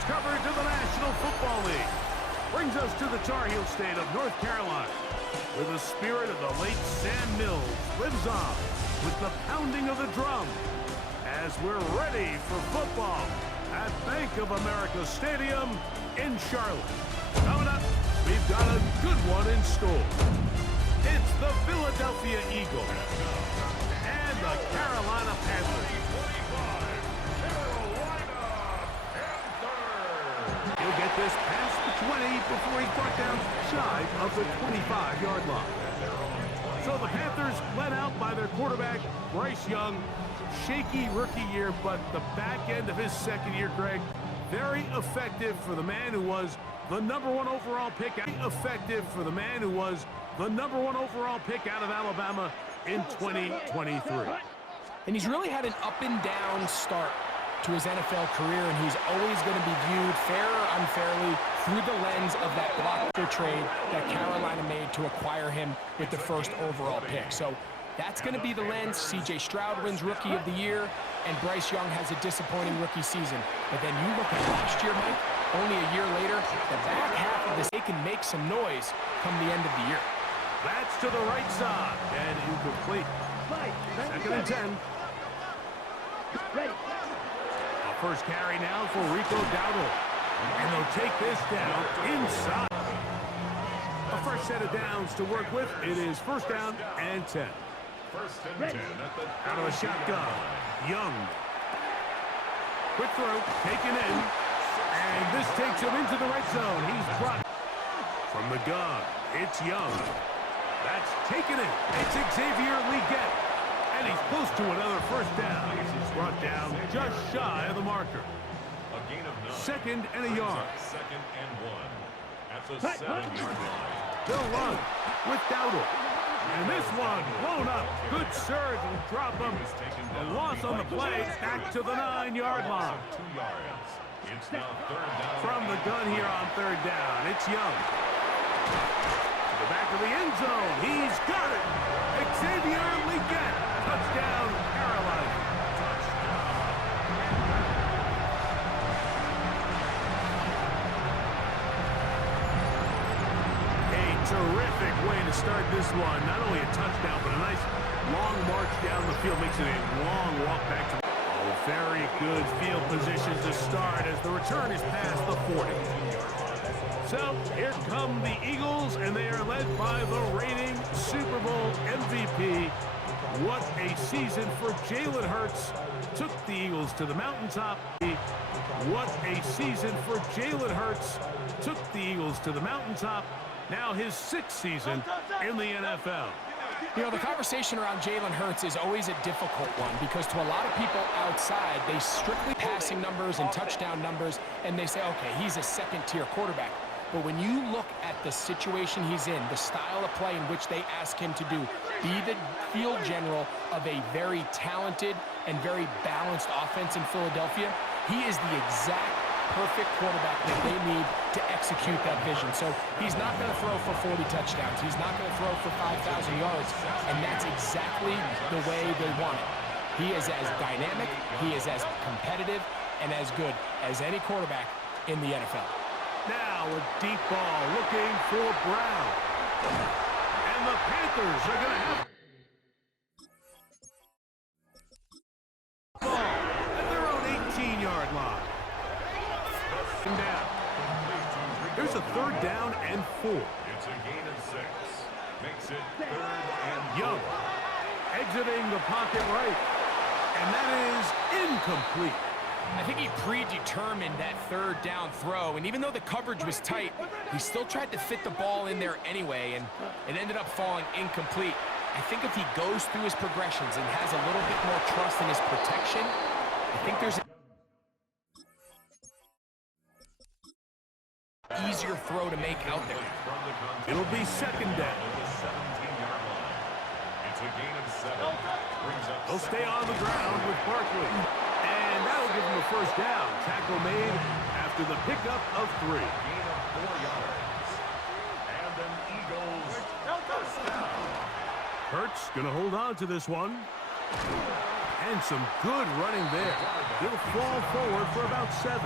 sports coverage of the National Football League brings us to the Tar Heel state of North Carolina, where the spirit of the late Sam Mills lives on with the pounding of the drum as we're ready for football at Bank of America Stadium in Charlotte. Coming up, we've got a good one in store. It's the Philadelphia Eagles and the Carolina Panthers. He'll get this past the 20 before he's brought down shy of the 25-yard line. So the Panthers led out by their quarterback, Bryce Young. Shaky rookie year, but the back end of his second year, Greg, very effective for the man who was the #1 overall pick. Effective for the man who was the #1 overall pick out of Alabama in 2023. And he's really had an up and down start to his NFL career, and he's always going to be viewed, fair or unfairly, through the lens of that blockbuster trade that Carolina made to acquire him with the first overall pick. So that's going to be the lens. C.J. Stroud wins Rookie of the Year, and Bryce Young has a disappointing rookie season. But then you look at last year, Mike, only a year later, the back half of this, they can make some noise come the end of the year. That's to the right side, and incomplete. Second and 10. A first carry now for Rico Dowdle, and they'll take this down inside. A fresh set of downs to work with. It is first down and 10. First and 10 out of a shotgun. Young. Quick throw, taken in. And this takes him into the red zone. He's blocked. From the gun, it's Young. That's taken in. It's Xavier Legette. And he's close to another first down. He's brought down just shy of the marker. A gain of 9. Second and a yard. Second and 1. At the 7-yard line. They'll run with Dowdle. And this one blown up. Good surge and drop him. A loss on the play. Back to the 9-yard line. 2 yards. It's now third down. From the gun here on third down, it's Young. To the back of the end zone. He's got it. Xavier Legette. Touchdown, Carolina. Terrific way to start this one. Not only a touchdown, but a nice long march down the field. Makes it a long walk back to the... Oh, very good field position to start as the return is past the 40. So, here come the Eagles, and they are led by the reigning Super Bowl MVP. What a season for Jalen Hurts. Took the Eagles to the mountaintop. What a season for Jalen Hurts. Took the Eagles to the mountaintop. Now his 6th season in the NFL. You know, the conversation around Jalen Hurts is always a difficult one because to a lot of people outside, they strictly passing numbers and touchdown numbers, and they say, okay, he's a second-tier quarterback. But when you look at the situation he's in, the style of play in which they ask him to do, be the field general of a very talented and very balanced offense in Philadelphia, he is the exact perfect quarterback that they need to execute that vision. So he's not going to throw for 40 touchdowns. He's not going to throw for 5,000 yards, and that's exactly the way they want it. He is as dynamic, he is as competitive, and as good as any quarterback in the NFL. Now a deep ball looking for Brown. And the Panthers are going to have ball at their own 18-yard line. Down. There's a third down and 4. It's a gain of 6. Makes it third and Young exiting the pocket right. And that is incomplete. I think he predetermined that third down throw, and even though the coverage was tight, he still tried to fit the ball in there anyway, and it ended up falling incomplete. I think if he goes through his progressions and has a little bit more trust in his protection, I think there's an easier throw to make out there. It'll be second down. It's a gain of 7. They'll stay on the ground with Barkley. And that'll give him a first down. Tackle made after the pickup of 3. Gain of 4 yards. And an Eagles first down. Hurts gonna hold on to this one. And some good running there. He'll fall forward for about 7.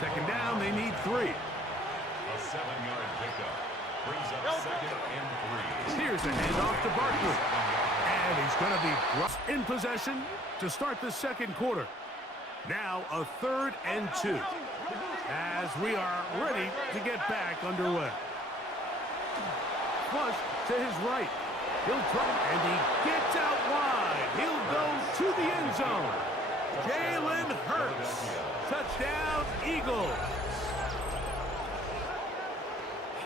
Second down, they need 3. A 7-yard pickup brings up second and 3. Here's a handoff to Barkley. And he's going to be in possession to start the second quarter. Now a 3rd and 2 as we are ready to get back underway. Flush to his right. He'll try, and he gets out wide. He'll go to the end zone. Jalen Hurts. Touchdown, Eagles.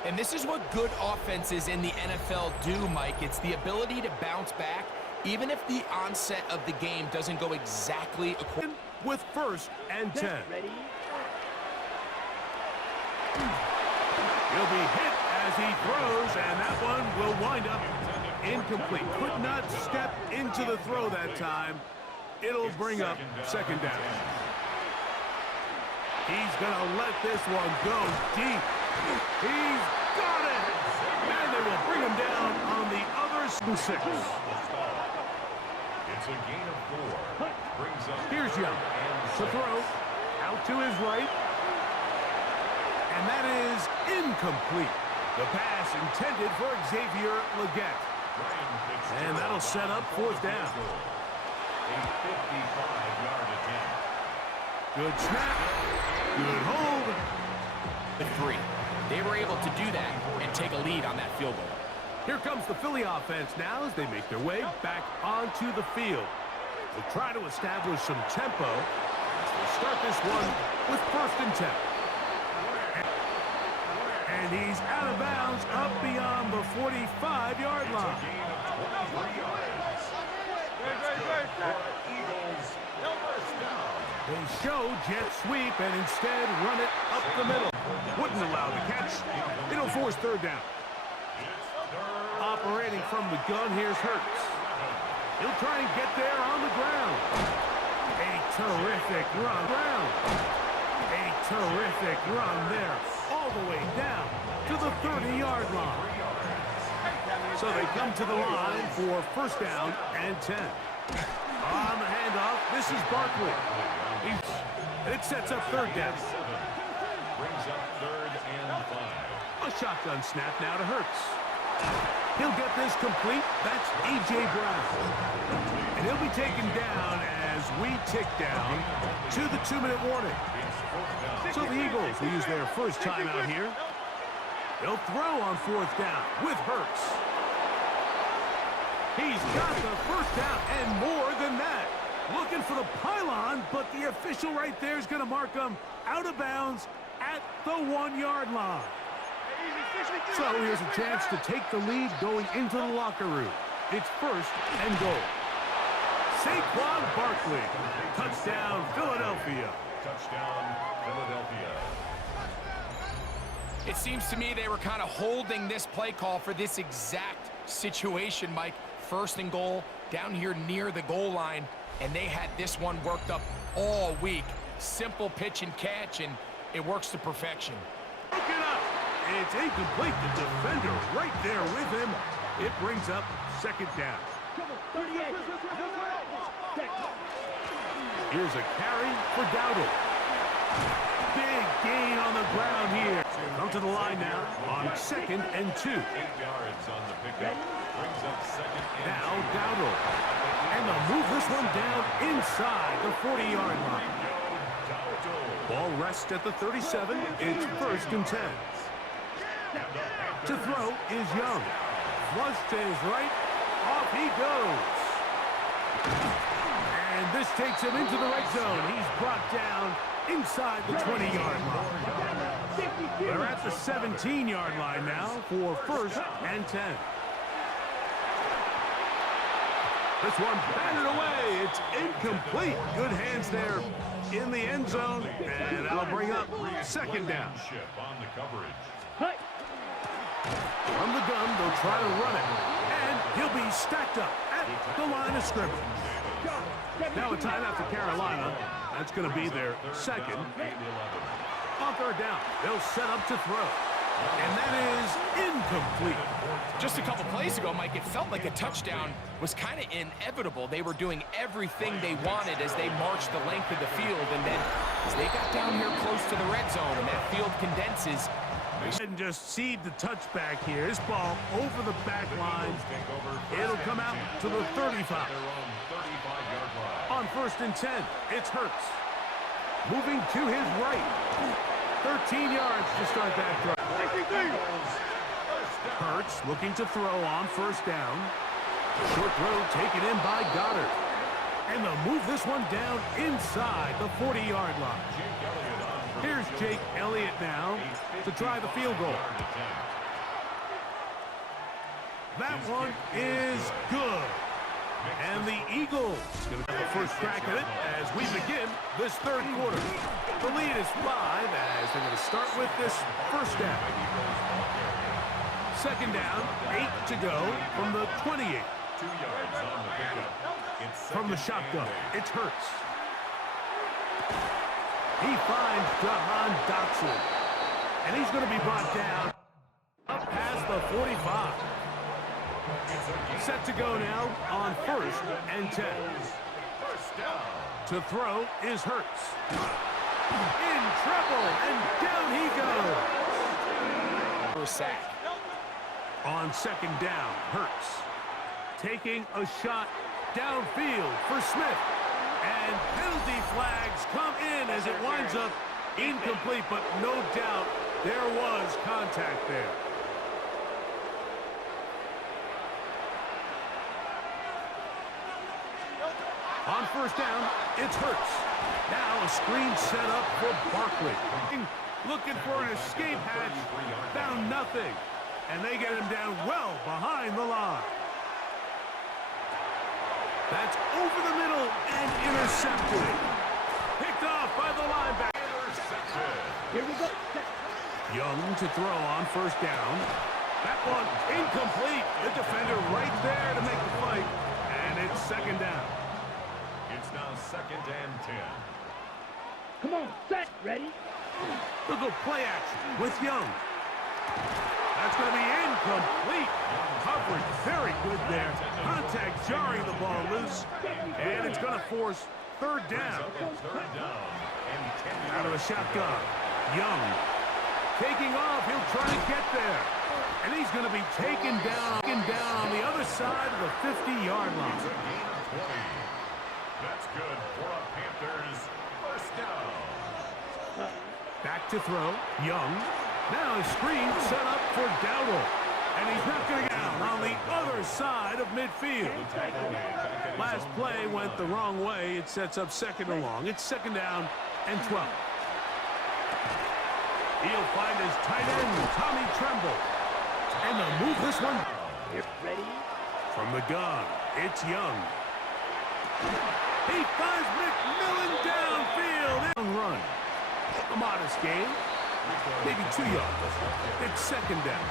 And this is what good offenses in the NFL do, Mike. It's the ability to bounce back, even if the onset of the game doesn't go exactly according. With 1st and 10. He'll be hit as he throws, and that one will wind up incomplete. Could not step into the throw that time. It'll bring up second down. He's going to let this one go deep. He's got it! And they will bring him down on the other 6. It's a gain of 4. Brings up Here's Young to throw. Out to his right. And that is incomplete. The pass intended for Xavier Legette. And that'll set up 4th down. A 55-yard attempt. Good snap. Good hold. The 3. They were able to do that and take a lead on that field goal. Here comes the Philly offense now as they make their way back onto the field. They'll try to establish some tempo as they start this one with 1st and 10. And he's out of bounds up beyond the 45-yard line. They show jet sweep and instead run it up the middle. Wouldn't allow the catch. It'll force 3rd down. Operating from the gun, here's Hurts. He'll try and get there on the ground. A terrific run. A terrific run there, all the way down to the 30-yard line. So they come to the line for 1st down and 10. On the handoff, this is Barkley. It sets up 3rd down. Brings up 3rd and 5. A shotgun snap now to Hurts. He'll get this complete. That's A.J. Brown. And he'll be taken down as we tick down to the 2-minute warning. So the Eagles will use their first time out here. They'll throw on 4th down with Hurts. He's got the 1st down and more than that. Looking for the pylon, but the official right there is going to mark him out of bounds at the 1-yard line. So here's a chance to take the lead going into the locker room. It's 1st and goal. Saquon Barkley. Touchdown, Philadelphia. Touchdown, Philadelphia. It seems to me they were kind of holding this play call for this exact situation, Mike. 1st and goal, down here near the goal line, and they had this one worked up all week. Simple pitch and catch, and it works to perfection. Look it up. It's incomplete. The defender right there with him. It brings up 2nd down. Here's a carry for Dowdle. Big gain on the ground here. Come to the line now on 2nd and 2. 8 yards on the pickup. Brings up 2nd and Now Dowdle. And they'll move this one down inside the 40-yard line. Ball rests at the 37. It's 1st and 10. To throw is Young. Flush to his right. Off he goes. And this takes him into the red zone. He's brought down inside the 20-yard line. They're at the 17-yard line now for 1st and 10. This one batted away. It's incomplete. Good hands there in the end zone. And that'll bring up 2nd down. on the coverage. From the gun, they'll try to run it. And he'll be stacked up at the line of scrimmage. Now a timeout for Carolina. That's going to be their 2nd. On 3rd down, they'll set up to throw. And that is incomplete. Just a couple plays ago, Mike, it felt like a touchdown was kind of inevitable. They were doing everything they wanted as they marched the length of the field, and then as they got down here close to the red zone and that field condenses. And just seed the touchback here. This ball over the back line. It'll come out to the 35. On 1st and 10, it's Hurts. Moving to his right. 13 yards to start that drive. Hurts looking to throw on 1st down. Short throw taken in by Goddard. And they'll move this one down inside the 40-yard line. Here's Jake Elliott now to try the field goal. That one is good. And the Eagles going to have the first crack at it as we begin this 3rd quarter. The lead is 5 as they're going to start with this 1st down. 2nd down, 8 to go from the 28. 2 yards on the pickup. From the shotgun, it's Hurts. He finds Jahan Dotson. And he's going to be brought down up past the 45. Set to go now on 1st and 10. To throw is Hurts. In trouble, and down he goes. For a sack. On 2nd down, Hurts taking a shot downfield for Smith. And penalty flags come in as it winds up incomplete, but no doubt there was contact there. On 1st down, it's Hurts. Now a screen set up for Barkley. Looking for an escape hatch, found nothing. And they get him down well behind the line. That's over the middle and intercepted. Picked off by the linebacker. Here we go. Young to throw on 1st down. That one incomplete. The defender right there to make the fight. And it's 2nd down. It's now 2nd and 10. Come on, set, ready? Look at play action with Young. That's going to be incomplete. Coverage very good there. Contact jarring the ball loose. And it's going to force 3rd down. Out of the shotgun. Young taking off. He'll try to get there. And he's going to be taken down on the other side of the 50-yard line. That's good for a Panthers 1st down. Back to throw. Young. Now a screen set up for Dowdle. And he's not going to get out on the other side of midfield. Last play went the wrong way. It sets up 2nd and long. It's 2nd down and 12. He'll find his tight end, Tommy Tremble. And they'll move this one. Ready? From the gun, it's Young. He finds McMillan downfield. And run. A modest game. Maybe 2 yards. It's 2nd down.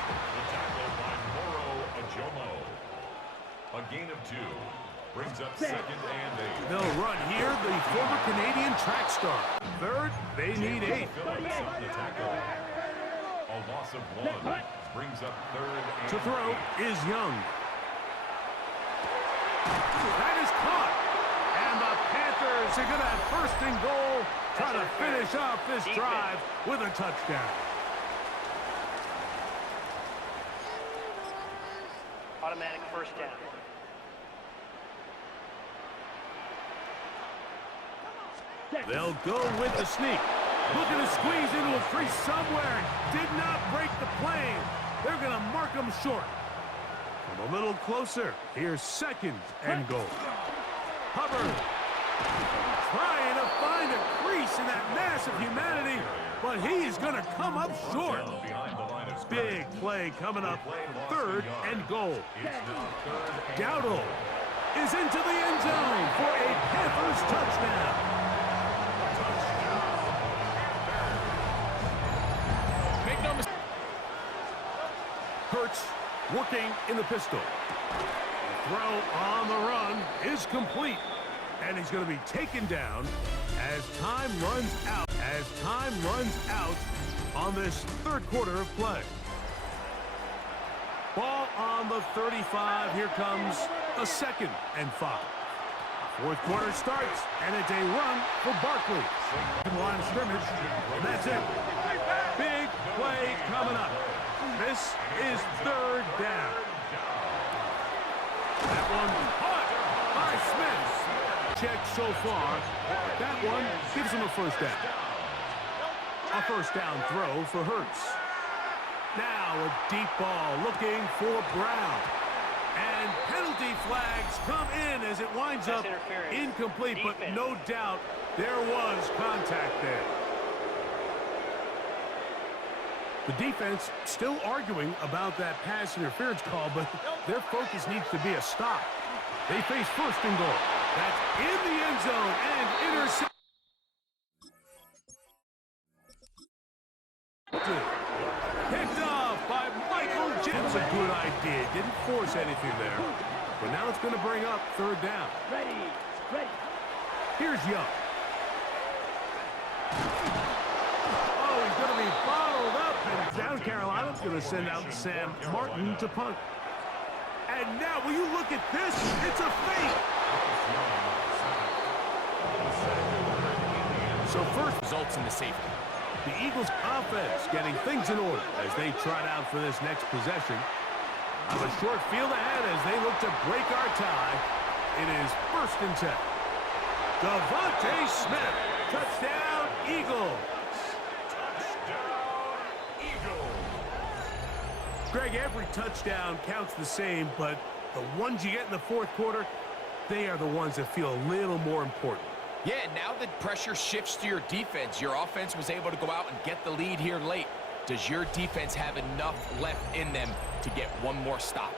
A gain of 2 brings up 2nd and 8. They'll run here, the former Canadian track star. 3rd, they need 8. Phillips on the tackle. A loss of 1 brings up 3rd and To throw is Young. That is caught. And the Panthers are going to have 1st and goal, trying to finish off this drive with a touchdown. Automatic 1st down. They'll go with the sneak. Looking to squeeze into a crease somewhere. Did not break the plane. They're going to mark them short. Come a little closer. Here's 2nd and goal. Hubbard trying to find a crease in that mass of humanity, but he's going to come up short. Big play coming up. 3rd and goal. Dowdle is into the end zone for a Panthers touchdown. Hurts working in the pistol. The throw on the run is complete. And he's going to be taken down as time runs out. on this third quarter of play. Ball on the 35. Here comes a 2nd and 5. Fourth quarter starts, and it's a run for Barkley. Line of scrimmage, and that's it. Big play coming up. This is 3rd down. That one caught by Smith. Check so far. That one gives him a 1st down. A 1st down throw for Hurts. Now a deep ball looking for Brown. And penalty flags come in as it winds up incomplete, but no doubt there was contact there. The defense still arguing about that pass interference call, but their focus needs to be a stop. They face 1st and goal. That's in the end zone and intercepted. Picked off by Michael James. A good idea. Didn't force anything there. But now it's going to bring up 3rd down. Ready. Here's Young. Oh, he's going to be bottled up. And down Carolina's going to send out Sam Martin to punt. And now, will you look at this? It's a fake. So first results in the safety. The Eagles offense getting things in order as they trot out for this next possession. Have a short field ahead as they look to break our tie. It is 1st and 10. Devontae Smith. Touchdown, Eagles. Greg, every touchdown counts the same, but the ones you get in the 4th quarter, they are the ones that feel a little more important. Yeah, now that pressure shifts to your defense, your offense was able to go out and get the lead here late. Does your defense have enough left in them to get one more stop?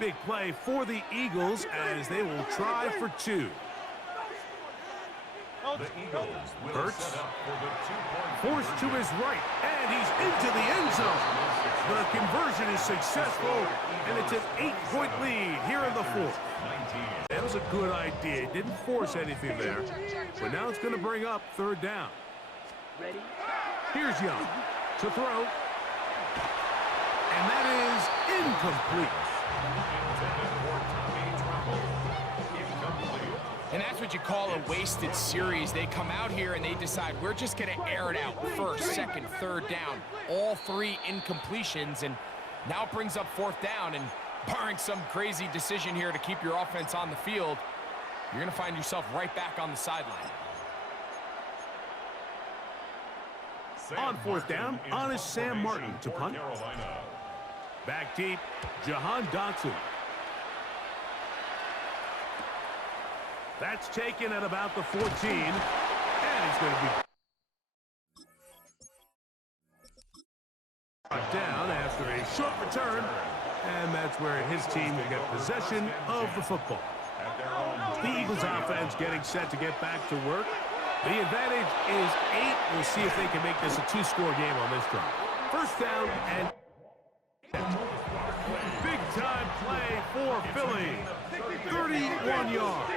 Big play for the Eagles as they will try for 2. The Eagles will Hurts. set up for the 2-point Forced to his right, and he's into the end zone. The conversion is successful, and it's an 8-point lead here in the 4th. That was a good idea. Didn't force anything there, but now it's going to bring up 3rd down. Ready. Here's Young to throw, and that is incomplete. And that's what you call a wasted series. They come out here and they decide we're just going to air it out. 1st, 2nd, 3rd down. All 3 incompletions, and now it brings up 4th down. And barring some crazy decision here to keep your offense on the field, you're going to find yourself right back on the sideline. On 4th down, on is Sam Martin to punt. Back deep, Jahan Dotson. That's taken at about the 14, and he's going to be brought down after a short return, and that's where his team will get possession of the football. The Eagles offense getting set to get back to work. The advantage is 8. We'll see if they can make this a 2-score game on this drive. 1st down and big time play for Philly. 31 yards.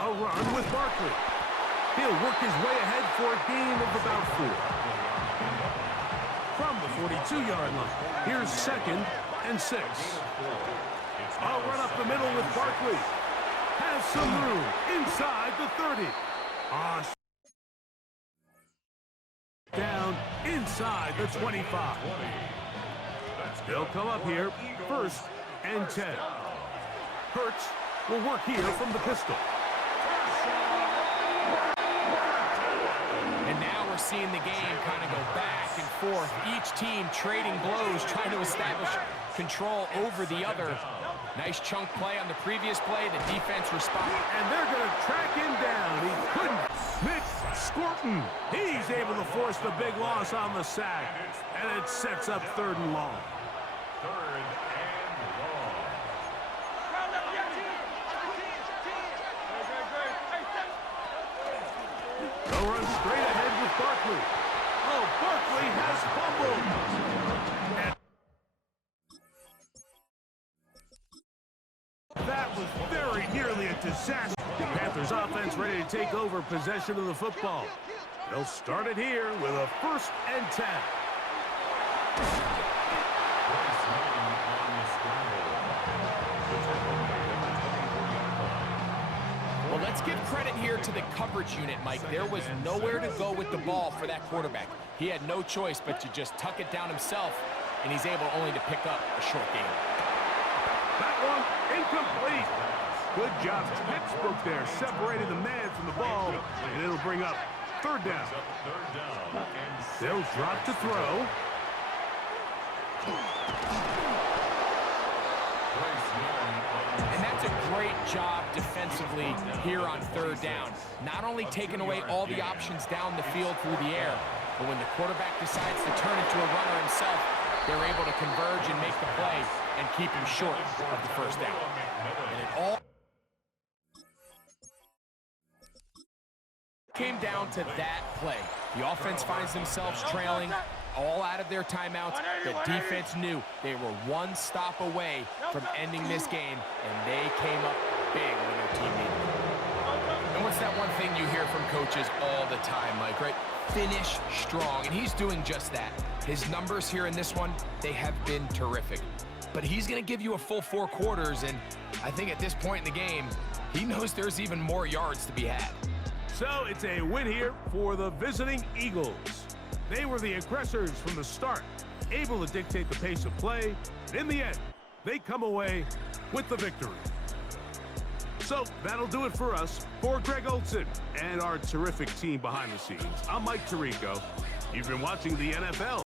A run with Barkley. He'll work his way ahead for a gain of about 4. From the 42-yard line, here's 2nd and 6. A run up the middle with Barkley. Has some room inside the 30. Down inside the 25. They'll come up here, 1st and 10. Hurts will work here from the pistol. And now we're seeing the game kind of go back and forth. Each team trading blows, trying to establish control over the other. Nice chunk play on the previous play. The defense responded. And they're going to track him down. He couldn't. Mitch Scorton. He's able to force the big loss on the sack. And it sets up 3rd and long. 3rd and long. They'll run straight ahead with Barkley. Oh, Barkley has fumbled. And disaster. The Panthers offense ready to take over possession of the football. They'll start it here with a 1st and 10. Well, let's give credit here to the coverage unit, Mike. There was nowhere to go with the ball for that quarterback. He had no choice but to just tuck it down himself, and he's able only to pick up a short gain. That one incomplete. Good job, textbook there, separating the man from the ball, and it'll bring up 3rd down. They'll drop to throw. And that's a great job defensively here on 3rd down. Not only taking away all the options down the field through the air, but when the quarterback decides to turn into a runner himself, they're able to converge and make the play and keep him short of the 1st down. And it all came down to that play. The offense finds themselves trailing, all out of their timeouts. The defense knew they were 1 stop away from ending this game, and they came up big when their team needed it. And what's that one thing you hear from coaches all the time, Mike, right? Finish strong, and he's doing just that. His numbers here in this one, they have been terrific. But he's going to give you a full 4 quarters, and I think at this point in the game, he knows there's even more yards to be had. So it's a win here for the visiting Eagles. They were the aggressors from the start, able to dictate the pace of play. In the end, they come away with the victory. So that'll do it for us. For Greg Olson and our terrific team behind the scenes, I'm Mike Tirico. You've been watching the NFL